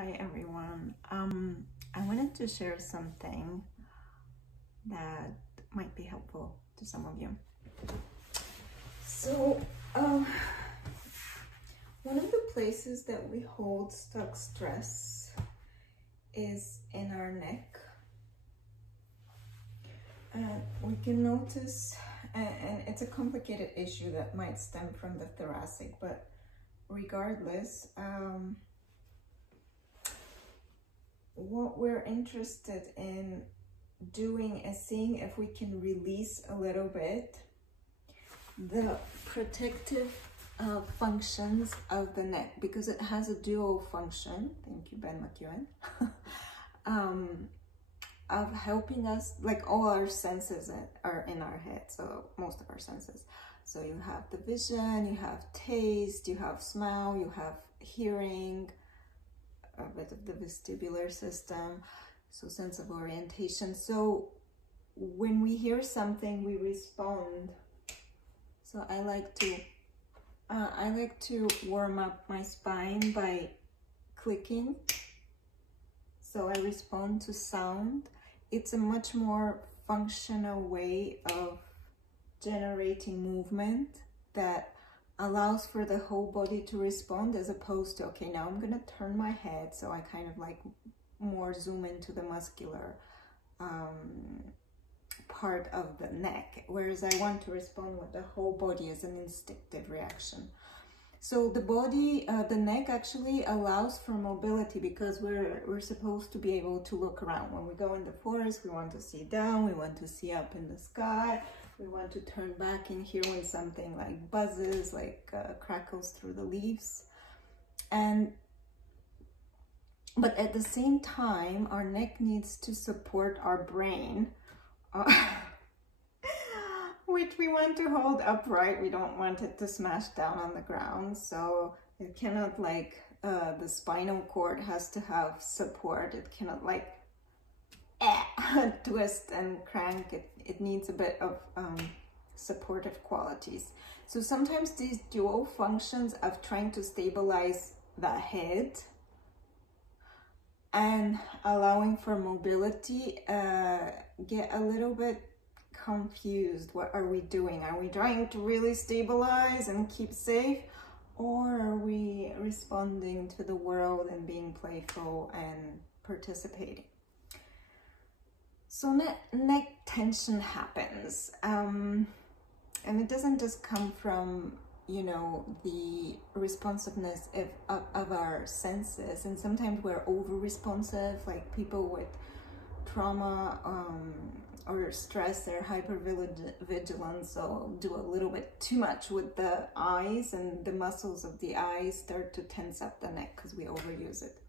Hi everyone. I wanted to share something that might be helpful to some of you. So, one of the places that we hold stuck stress is in our neck. And we can notice, and it's a complicated issue that might stem from the thoracic, but regardless, what we're interested in doing is seeing if we can release a little bit the protective functions of the neck, because it has a dual function. Thank you, Ben McEwen. Of helping us, like all our senses are in our head, so most of our senses. So you have the vision, you have taste, you have smell, you have hearing, a bit of the vestibular system, so sense of orientation. So when we hear something, we respond. So I like to warm up my spine by clicking. So I respond to sound. It's a much more functional way of generating movement that allows for the whole body to respond, as opposed to, okay, now I'm gonna turn my head, so I kind of like more zoom into the muscular part of the neck, whereas I want to respond with the whole body as an instinctive reaction. So the body, the neck actually allows for mobility, because we're supposed to be able to look around. When we go in the forest, we want to see down, we want to see up in the sky, we want to turn back and hear when something like buzzes, like crackles through the leaves. But at the same time, our neck needs to support our brain, which we want to hold upright. We don't want it to smash down on the ground. So it cannot, like, the spinal cord has to have support. It cannot like twist and crank. It needs a bit of supportive qualities. So sometimes these dual functions of trying to stabilize the head and allowing for mobility get a little bit confused. What are we doing? Are we trying to really stabilize and keep safe, or are we responding to the world and being playful and participating? So neck tension happens, and it doesn't just come from, you know, the responsiveness of our senses, and sometimes we're over responsive, like people with trauma or stress, they're hyper vigilant, so do a little bit too much with the eyes, and the muscles of the eyes start to tense up the neck because we overuse it.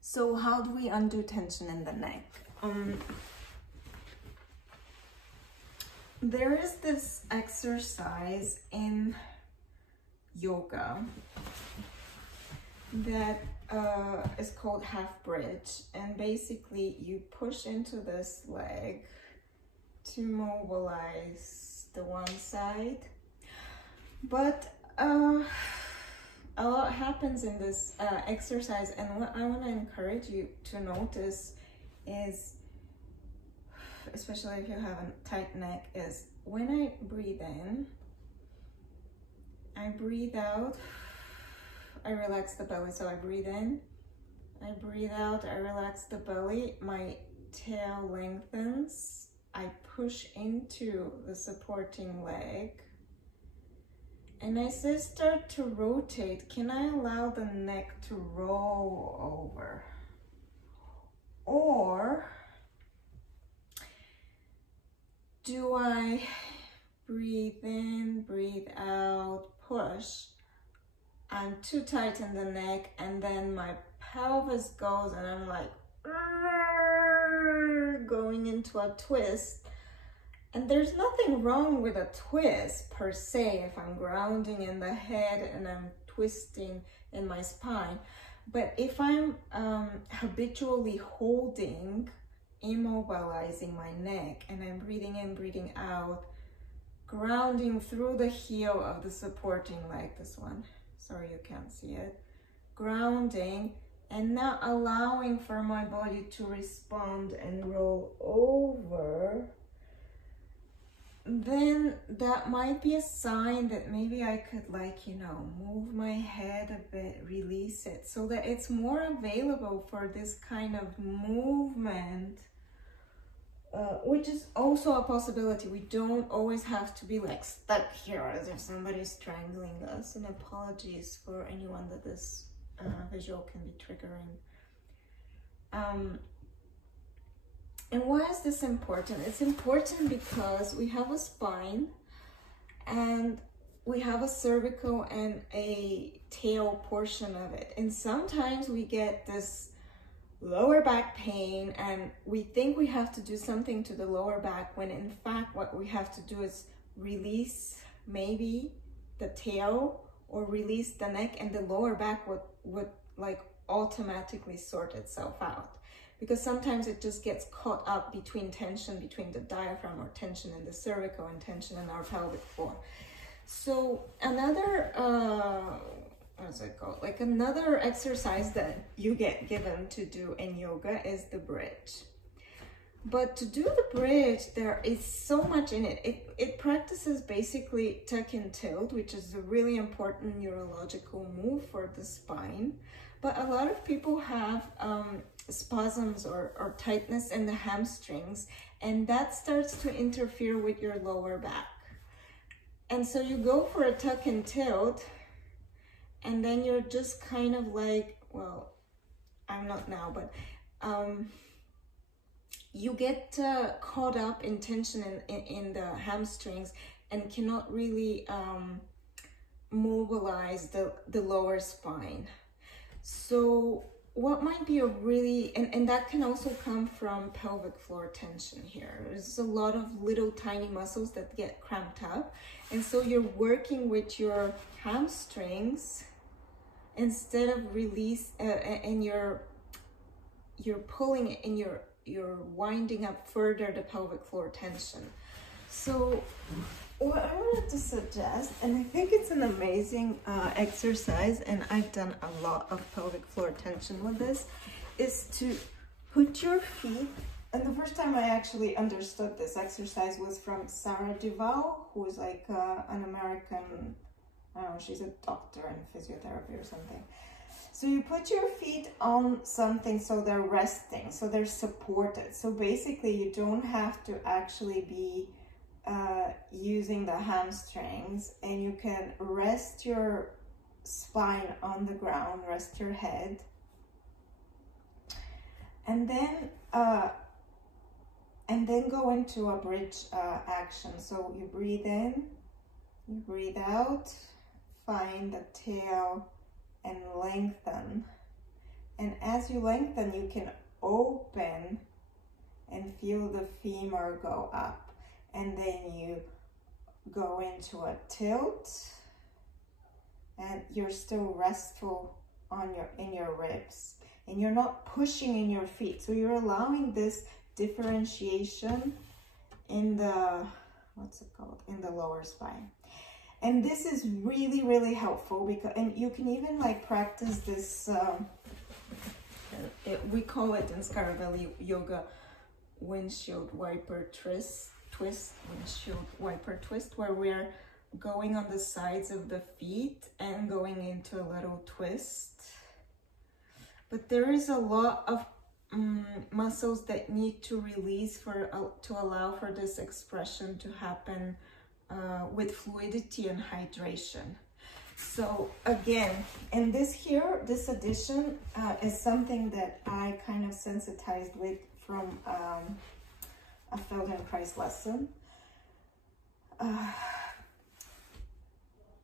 So how do we undo tension in the neck? There is this exercise in yoga that is called half bridge, and basically you push into this leg to mobilize the one side, but a lot happens in this exercise, and what I want to encourage you to notice is, especially if you have a tight neck, is when I breathe in, I breathe out, I relax the belly. So I breathe in, I breathe out, I relax the belly, my tail lengthens, I push into the supporting leg, and as I start to rotate, can I allow the neck to roll over? Or do I breathe in, breathe out, push? I'm too tight in the neck, and then my pelvis goes, and I'm like going into a twist. And there's nothing wrong with a twist per se if I'm grounding in the head and I'm twisting in my spine. But if I'm habitually holding, immobilizing my neck, and I'm breathing in, breathing out, grounding through the heel of the supporting leg, this one, sorry you can't see it, grounding and not allowing for my body to respond and roll over, then that might be a sign that maybe I could, like, you know, move my head a bit, release it, so that it's more available for this kind of movement, which is also a possibility. We don't always have to be like stuck here as if somebody's strangling us, and apologies for anyone that this visual can be triggering. And why is this important? It's important because we have a spine and we have a cervical and a tail portion of it. And sometimes we get this lower back pain and we think we have to do something to the lower back, when in fact what we have to do is release maybe the tail or release the neck, and the lower back would like automatically sort itself out. Because sometimes it just gets caught up between tension between the diaphragm, or tension in the cervical, and tension in our pelvic floor. So another, what's it called? Like another exercise that you get given to do in yoga is the bridge. But to do the bridge, there is so much in it. It practices basically tuck and tilt, which is a really important neurological move for the spine. But a lot of people have spasms or tightness in the hamstrings, and that starts to interfere with your lower back. And so you go for a tuck and tilt, and then you're just kind of like, well, I'm not now, but you get caught up in tension in the hamstrings and cannot really mobilize the lower spine. So what might be a really, and that can also come from pelvic floor tension here. There's a lot of little tiny muscles that get cramped up. And so you're working with your hamstrings instead of release, and you're pulling it, and you're winding up further the pelvic floor tension. So what I wanted to suggest, and I think it's an amazing exercise, and I've done a lot of pelvic floor tension with this, is to put your feet, and the first time I actually understood this exercise was from Sarah Duval, who is like an American, I don't know, she's a doctor in physiotherapy or something. So you put your feet on something so they're resting, so they're supported. So basically you don't have to actually be using the hamstrings, and you can rest your spine on the ground, rest your head, and then go into a bridge action. So you breathe in, you breathe out, find the tail and lengthen, and as you lengthen you can open and feel the femur go up. And then you go into a tilt, and you're still restful in your ribs, and you're not pushing in your feet. So you're allowing this differentiation in the, what's it called, in the lower spine. And this is really, really helpful because, and you can even like practice this, we call it in Scaravelli yoga windshield wiper twist, windshield wiper twist, where we're going on the sides of the feet and going into a little twist. But there is a lot of muscles that need to release to allow for this expression to happen with fluidity and hydration. So again, and this addition is something that I kind of sensitized with from a Feldenkrais lesson.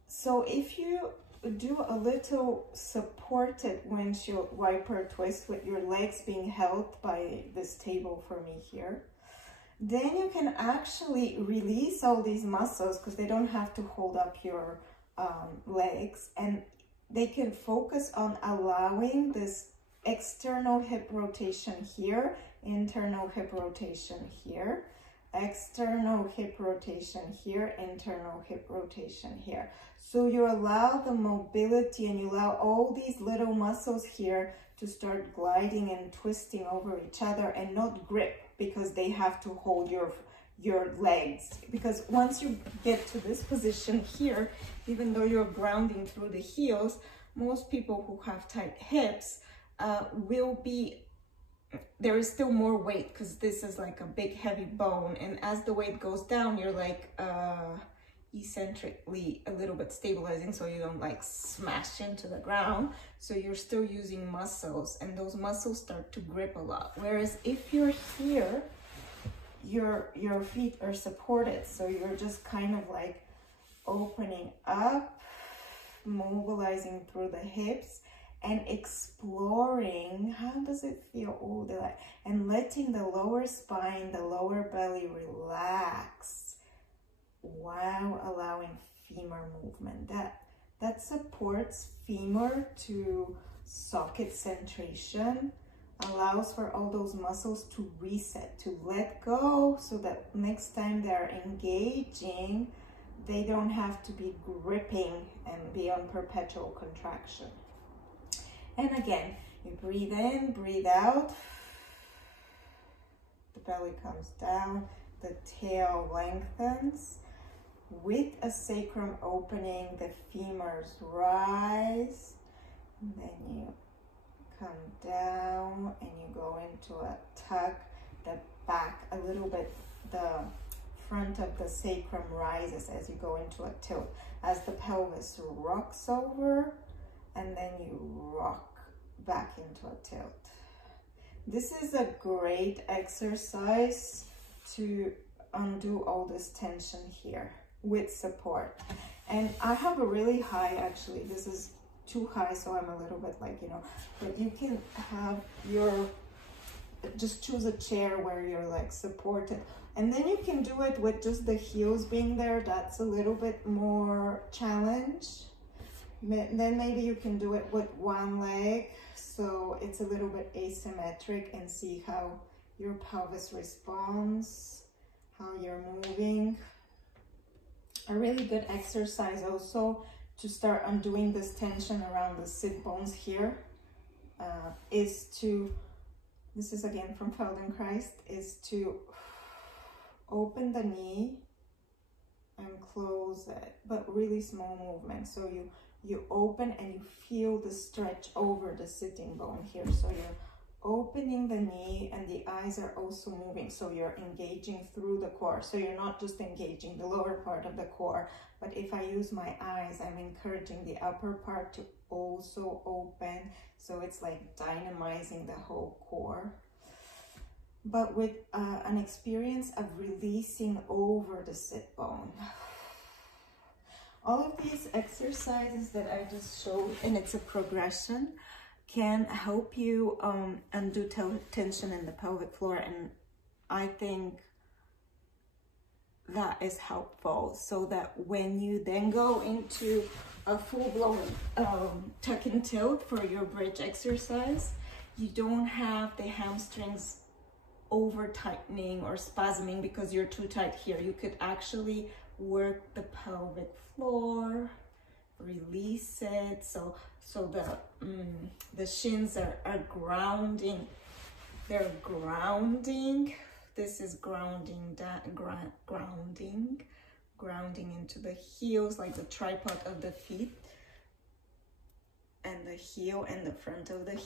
So if you do a little supported windshield wiper twist with your legs being held by this table for me here, then you can actually release all these muscles because they don't have to hold up your legs, and they can focus on allowing this external hip rotation here, internal hip rotation here, external hip rotation here, internal hip rotation here. So you allow the mobility and you allow all these little muscles here to start gliding and twisting over each other and not grip, because they have to hold your legs. Because once you get to this position here, even though you're grounding through the heels, most people who have tight hips will be, there is still more weight because this is like a big heavy bone, and as the weight goes down, you're like eccentrically a little bit stabilizing so you don't like smash into the ground. So you're still using muscles, and those muscles start to grip a lot. Whereas if you're here, your feet are supported, so you're just kind of like opening up, mobilizing through the hips, and exploring how does it feel. Oh, and letting the lower spine, the lower belly relax while allowing femur movement. That supports femur to socket centration, allows for all those muscles to reset, to let go, so that next time they're engaging, they don't have to be gripping and be on perpetual contraction. And again, you breathe in, breathe out. The belly comes down, the tail lengthens. With a sacrum opening, the femurs rise. And then you come down and you go into a tuck. The back a little bit, the front of the sacrum rises as you go into a tilt, as the pelvis rocks over, and then you rock back into a tilt. This is a great exercise to undo all this tension here with support. And I have a really high, actually this is too high, so I'm a little bit like, you know, but you can have just choose a chair where you're like supported, and then you can do it with just the heels being there. That's a little bit more challenge. Then maybe you can do it with one leg, so it's a little bit asymmetric, and see how your pelvis responds, how you're moving. A really good exercise also to start undoing this tension around the sit bones here is to, this is again from Feldenkrais, is to open the knee and close it, but really small movement. So you open and you feel the stretch over the sitting bone here. So you're opening the knee and the eyes are also moving. So you're engaging through the core. So you're not just engaging the lower part of the core, but if I use my eyes, I'm encouraging the upper part to also open. So it's like dynamizing the whole core, but with an experience of releasing over the sit bone. All of these exercises that I just showed, and it's a progression, can help you undo tension in the pelvic floor, and I think that is helpful, so that when you then go into a full-blown tuck and tilt for your bridge exercise, you don't have the hamstrings over tightening or spasming because you're too tight here. You could actually work the pelvic floor, release it, so the shins are grounding. They're grounding. This is grounding, grounding into the heels, like the tripod of the feet, and the heel and the front of the